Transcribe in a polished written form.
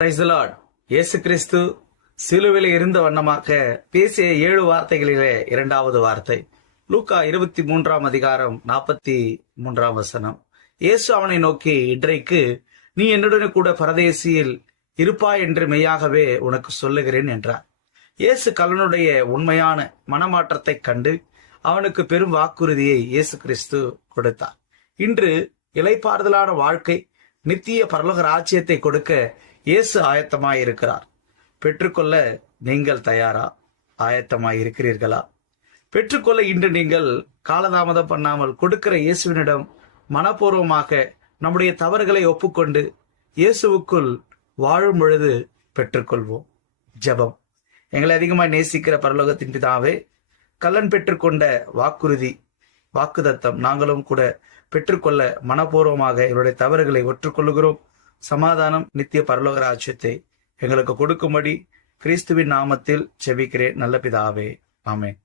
Praise the Lord. இயேசு கிறிஸ்து சிலுவையில் இருந்த வண்ணமாக பேசிய 7 வார்த்தைகளிலே 2வது வார்த்தை லூக்கா 23 அதிகாரம் 43 இயேசு அவனை நோக்கி, இன்றைக்கு நீ என்னுடன் கூட பரதேசியில் இருப்பாய் என்று மெய்யாகவே உனக்கு சொல்லுகிறேன் என்றார். இயேசு கல்லனுடைய உண்மையான மனமாற்றத்தை கண்டு அவனுக்கு பெரும் வாக்குறுதியை இயேசு கிறிஸ்து கொடுத்தார். இன்று இளைப்பாறுதலான வாழ்க்கை, நித்திய பரலோக ராஜ்யத்தை கொடுக்க இயேசு ஆயத்தமாய் இருக்கிறார். பெற்றுக்கொள்ள நீங்கள் தயாரா? ஆயத்தமாய் இருக்கிறீர்களா? பெற்றுக்கொள்ள இன்று நீங்கள் காலதாமதம் பண்ணாமல் கொடுக்கிற இயேசுவினிடம் மனப்பூர்வமாக நம்முடைய தவறுகளை ஒப்புக்கொண்டு இயேசுவுக்குள் வாழும் பொழுது பெற்றுக்கொள்வோம். ஜெபம். எங்களை அதிகமாய் நேசிக்கிற பரலோகத்தின் பிதாவே, கல்லன் பெற்றுக்கொண்ட வாக்குதத்தம் நாங்களும் கூட பெற்றுக்கொள்ள மனப்பூர்வமாக எங்களுடைய தவறுகளை ஒற்றுக்கொள்கிறோம். சமாதானம், நித்திய பரலோக ராஜ்யத்தை எங்களுக்கு கொடுக்கும்படி கிறிஸ்துவின் நாமத்தில் ஜெபிக்கிறேன் நல்ல பிதாவே. ஆமென்.